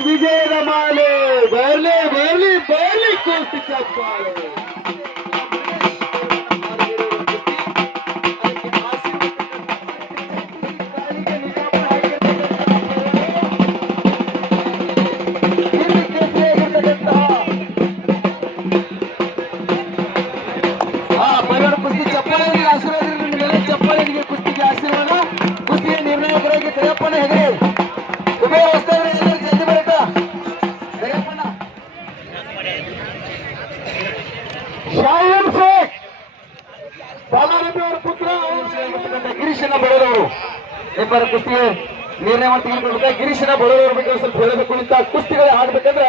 ಮುರುಗೇಶ್ ವಿಜಯದ ಮಾಲೆ ಬರ್ಲಿ ಬರ್ಲಿ ಬರ್ಲಿ ಶಾಹಿದ್ ಶೇಖ್ ಬಾಲಾರಬಿ ಅವರ ಪುತ್ರ, ಗಿರೀಶನ ಬಡೋದವರು ಇಬ್ಬರ ಕುಸ್ತಿಗೆ ನಿರ್ಣಯ ತೆಗೆದುಕೊಳ್ಳುತ್ತಾ ಗಿರೀಶನ ಬಡೋದವ್ರ ಬಗ್ಗೆ ಸ್ವಲ್ಪ ಹೇಳಬೇಕು ಇಂತ ಕುಸ್ತಿಗಳು ಆಡ್ಬೇಕಂದ್ರೆ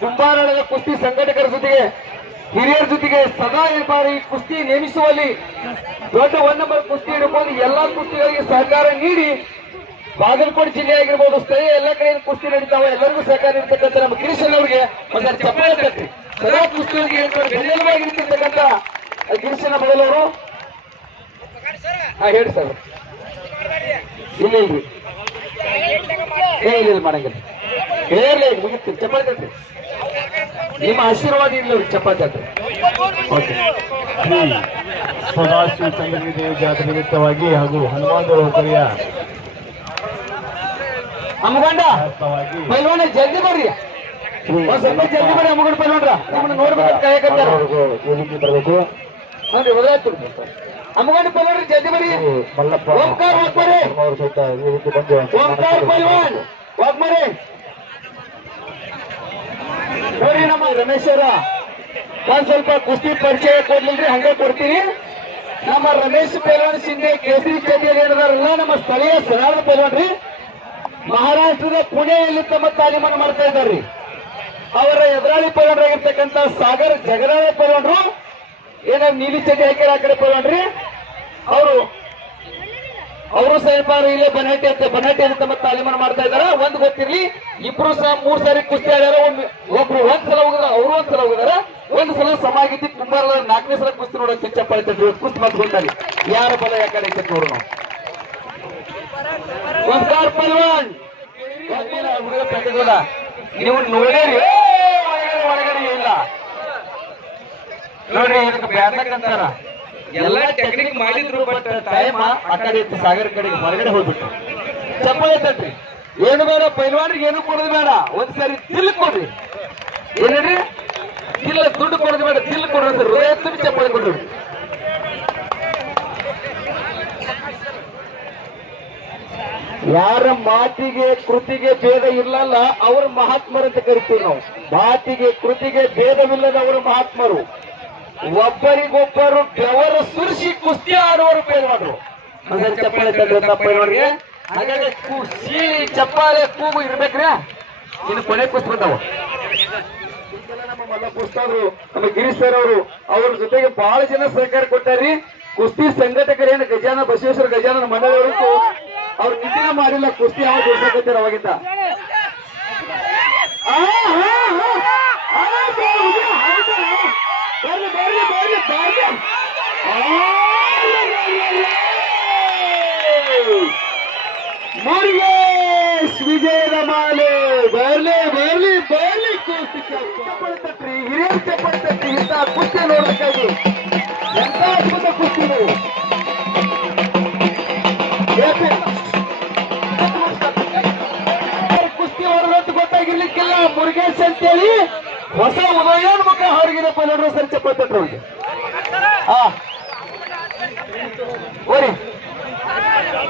ಕುಂಬಾರಳದ ಕುಸ್ತಿ ಸಂಘಟಕರ ಜೊತೆಗೆ, ಹಿರಿಯರ ಜೊತೆಗೆ ಸದಾ ಈ ಕುಸ್ತಿ ನೇಮಿಸುವಲ್ಲಿ ದೊಡ್ಡ ಒನ್ ನಂಬರ್ ಕುಸ್ತಿ ಹಿಡ್ಕೊಂಡು ಎಲ್ಲಾ ಕುಸ್ತಿಗಳಿಗೆ ಸಹಕಾರ ನೀಡಿ ಬಾಗಲಕೋಟೆ ಜಿಲ್ಲೆ ಆಗಿರ್ಬೋದು, ಸ್ಥಳೀಯ ಎಲ್ಲ ಕಡೆ ಕುಸ್ತಿ ನಡೀತಾವ. ಎಲ್ಲರಿಗೂ ಸಹಕಾರ ನೀಡ್ತಕ್ಕಂಥ ನಮ್ಮ ಗಿರೀಶನ್ ಅವರಿಗೆ ಒಂದು ಚಪ್ಪಾಳೆ ತಟ್ಟಿ. ಸದಾ ಹೇಳ್ಕೊಂಡು ಬೆನ್ನೆಲುಬಾಗಿರ್ತಕ್ಕಂಥ ಗಿರೀಶನ ಬದಲವರು ಹಾ, ಹೇಳಿ ಸರ್. ಇಲ್ಲ ಇಲ್ರಿ ಏ, ಇಲ್ಲ ಇಲ್ಲ, ಮಾಡಂಗಿಲ್ಲ. ಹೇಳಿ ಮುಗಿತೀನಿ. ಚಪ್ಪಾಳೆ ತಟ್ಟಿ. ನಿಮ್ಮ ಆಶೀರ್ವಾದ ಇಲ್ಲ ಚಪ್ಪಾಳೆ ತಟ್ಟಿ. ಓಕೆ. ಸದಾಶಿವ ಸಂಗಮಿ ದೇವ ಜಾತ್ರೆ ನಿಮಿತ್ತವಾಗಿ ಹಾಗೂ ಹನುಮಾನ್ ಹೋಬಳಿಯ ಅಮ್ಮಗೊಂಡ ಪೈಲ್ವಾನ ಜಲ್ದಿ ಬರ್ರಿ. ಸ್ವಲ್ಪ ಜಲ್ದಿ ಬರ್ರಿ ಅಮ್ಮಗಂಡ ಪೈಲ್ವಾನ್ರ. ನಮ್ಮನ್ನ ನೋಡ್ಬೇಕು ಕಾಯಕತ್ತಾರ. ನೋಡ್ರಿ ಹೋಗಾಯ್ತು ಅಮ್ಮಗಂಡ ಪೈಲ್ವಾನ್ರಿ ಜಲ್ದಿ ಬರ್ರಿ. ಓಂಕಾರ ಹೋಗ್ಬರ್ರಿ ಓಂಕಾರ ಪೈಲ್ವಾನ್ ಹೋಗ್ಬರ್ರಿ ನೋಡ್ರಿ ನಮ್ಮ ರಮೇಶ್ ಅವರ. ಒಂದ್ ಸ್ವಲ್ಪ ಕುಸ್ತಿ ಪರಿಚಯ ಕೊಡ್ಲಿಲ್ರಿ ಹಂಗೆ ಕೊಡ್ತೀನಿ. ನಮ್ಮ ರಮೇಶ್ ಪೈಲ್ವಾನ್ ಸಿಂಧೆ ಕೇಸರಿ ಚಟಿಯಲ್ಲಿ ಏನದಾರಲ್ಲ ನಮ್ಮ ಸ್ಥಳೀಯ ಸರಾಳ ಪೈಲ್ವಾನ್ರಿ. ಮಹಾರಾಷ್ಟ್ರದ ಪುಣೆಯಲ್ಲಿ ತಮ್ಮ ತಾಲೀಮನ್ನು ಮಾಡ್ತಾ ಇದ್ದಾರೆ. ಅವರ ಎದುರಾಳಿ ಪೈಲವರಾಗಿರ್ತಕ್ಕಂಥ ಸಾಗರ್ ಜಗದಾಳ ಪೈಲವನ್ರು ಏನ ನೀಲಿ ಚಡ್ಡಿ ಹಾಕಿರ ಆ ಕಡೆ ಅವರು ಅವರು ಸ್ವಲ್ಪ ಇಲ್ಲೇ ಬನಹಟ್ಟಿ ಅಂತ ಬನಹಟ್ಟಿ ಅಂತ ತಮ್ಮ ತಾಲೀಮನ್ನು ಮಾಡ್ತಾ ಇದ್ದಾರೆ. ಒಂದ್ ಗೊತ್ತಿರ್ಲಿ, ಇಬ್ರು ಸಹ ಮೂರ್ ಸಾರಿ ಕುಸ್ತಿ ಆಡ್ಯಾರ, ಒಂದು, ಒಬ್ರು ಒಂದ್ ಸಲ ಹೋಗಿದಾರ, ಅವರು ಒಂದ್ ಸಲ ಹೋಗಿದಾರ. ಒಂದ್ ಸಲ ಸಮಾಗಿದ್ದಿ ಕುಂಬಾರ ನಾಲ್ಕನೇ ಸಲ ಕುಸ್ತಿ ನೋಡೋಕೆ ಚಪ್ಪಾಳೆ ಕುಸ್ತಿ ಮಾತು ಯಾರ ಬಲ ಯಾಕಡೆ ಐತೆ ನೋಡು ನಾವು ನಮಸ್ಕಾರ ಪಲ್ವಾನ್ ಪೆಟ್ಟಗೋದ ನೀವು ನೋಡಿರಿ ಒಳಗಡೆ ಇಲ್ಲ. ನೋಡ್ರಿ ಇದಕ್ಕೆ ಬ್ಯಾಸಕ್ ಎಲ್ಲ ಟೆಕ್ನಿಕ್ ಮಾಡಿದ್ರು ಬಟ್ ಟೈಮ್ ಆ ಕಡೆ ಇತ್ತು, ಸಾಗರ ಕಡೆಗೆ ಹೊರಗಡೆ ಹೋಗ್ಬಿಟ್ಟು ಚಪ್ಪಳೆ ತಟ್ಟಿ ಏನು ಬೇಡ, ಪೈಲ್ವಾನ್ರಿಗೆ ಏನು ಕೊಡೋದು ಬೇಡ. ಒಂದ್ಸರಿ ತಿಲ್ ಕೊಡ್ರಿ. ಏನ್ರಿ ತಿಲ್ಲ ದುಡ್ಡು ಕೊಡೋದು ಬೇಡ, ತಿಲ್ ಕೊಡ್ರಿ ಹೃದಯ ತುಂಬಿ ಚಪ್ಪಳೆ ಕೊಡ್ರಿ. ಯಾರ ಮಾತಿಗೆ, ಕೃತಿಗೆ ಭೇದ ಇಲ್ಲಲ್ಲ ಅವರು ಮಹಾತ್ಮರು ಅಂತ ಕರಿತೀವಿ ನಾವು. ಮಾತಿಗೆ, ಕೃತಿಗೆ ಭೇದವಿಲ್ಲದ ಅವರು ಮಹಾತ್ಮರು. ಒಬ್ಬರಿಗೊಬ್ಬರು ಬೆವರು ಸುರಿಸಿ ಕುಸ್ತಿ ಆಡುವರು ಭೇದ ಮಾಡ್ರು ಚಪ್ಪಾಳೆ ತಂದ್ರೆ ಹಾಗಾದ್ರೆ ಕುಸಿ ಚಪ್ಪಾಳೆ ಕೂಗು ಇರ್ಬೇಕ್ರ. ಇನ್ನು ಕೊನೆ ಕುಸ್ತಿ ಬಂದವು. ನಮ್ಮ ಮಲ್ಲ ಕುಸ್ತಾದ್ರು ನಮ್ಮ ಗಿರೀಶ್ ಸರ್ ಅವರು, ಅವ್ರ ಜೊತೆಗೆ ಬಹಳ ಜನ ಸಹಕಾರ ಕೊಟ್ಟಾರಿ. ಕುಸ್ತಿ ಸಂಘಟಕರೇನು ಗಜಾನ ಬಸವೇಶ್ವರ ಗಜಾನನ ಮಂಡಳಿಯವರು ಮಾಡಿಲ್ಲ ಕುಸ್ತಿ ಯಾವ ದುಡ್ಸಕತ್ತಾರ ಅವಾಗಿಂದ ಆ, ಆ, ಆ, ಆ, ಬರ್ರಿ, ವಿಜಯದ ಮಾಲೆ. ಬರ್ಲಿ ಬರ್ಲಿ ಬರ್ಲಿ ಕುಸ್ತಿ ಚಪ್ಪಳಿ ತಟ್ರಿ ಹಿರಿಯರ ಚಪ್ಪಳಿ ತಟ್ರಿ ಇಂತ ಕುಸ್ತಿ ನೋಡ್ಬೇಕಾಗಿ ಎಂತ ಅದ್ಭುತ ಕುಸ್ತಿ ನೀವು ಮುರುಗೇಶ್ ಅಂತೇಳಿ ಹೊಸ ಉದಯೋನ್ಮುಖ ಹೊರಗಿದೆ ಪಲ್ಲರು ಸರಿ ಚಪ್ಪಳಿ ತಟ್ರಿ ಅವ್ರಿಗೆ. ಹಾ ಓರಿ.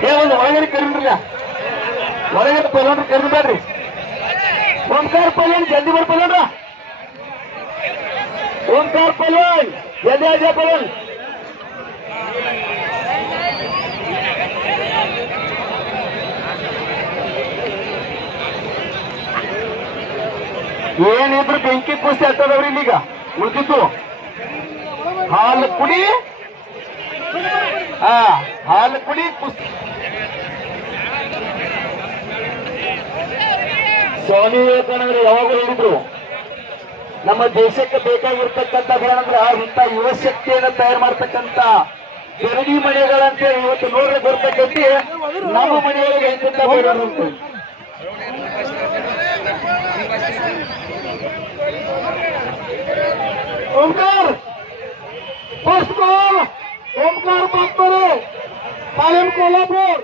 ಏ, ಒಂದು ಒಳಗಡೆ ಕರೀನ್ರಲ್ಲ ಒಳಗಡೆ ಪೈಲೋನ್ರು ಕರೀಬೇಡ್ರಿ ಓಂಕಾರ ಪೈಲೋನ್ ಜಲ್ದಿ ಬರ್ ಪೈಲೋನ್ರ ಓಂಕಾರ ಪೈಲೋನ್ ಜಲ್ದಿ ಏನಿದ್ರು ಬೆಂಕಿ ಕುಸ್ತಿ ಆಗ್ತದವ್ರಿ ಇಲ್ಲಿಗ. ಉಳಿದಿದ್ದು. ಹಾಲು ಕುಡಿ. ಹಾ ಹಾಲು ಕುಡಿ ಕುಸ್ತಿ ಸ್ವಾಮಿ ವಿವೇಕಾನಂದ್ರ ಯಾವಾಗಲೂ ಹೇಳಿದ್ರು, ನಮ್ಮ ದೇಶಕ್ಕೆ ಬೇಕಾಗಿರ್ತಕ್ಕಂಥ ಏನಂದ್ರೆ ಇಂಥ ಯುವ ಶಕ್ತಿಯನ್ನು ತಯಾರು ಮಾಡ್ತಕ್ಕಂಥ ಗರಡಿ ಮನೆಗಳಂತೆ ಇವತ್ತು ನೋಡ್ರಿ ಬರ್ತಕ್ಕಂತೆ. ನಮ್ಮ ಮನೆಯೊಳಗೆ ಎಂತೆಂಥ ওমকার প্রশ্ন ওমকার বাপ্পারে পালেন কোলাপুর।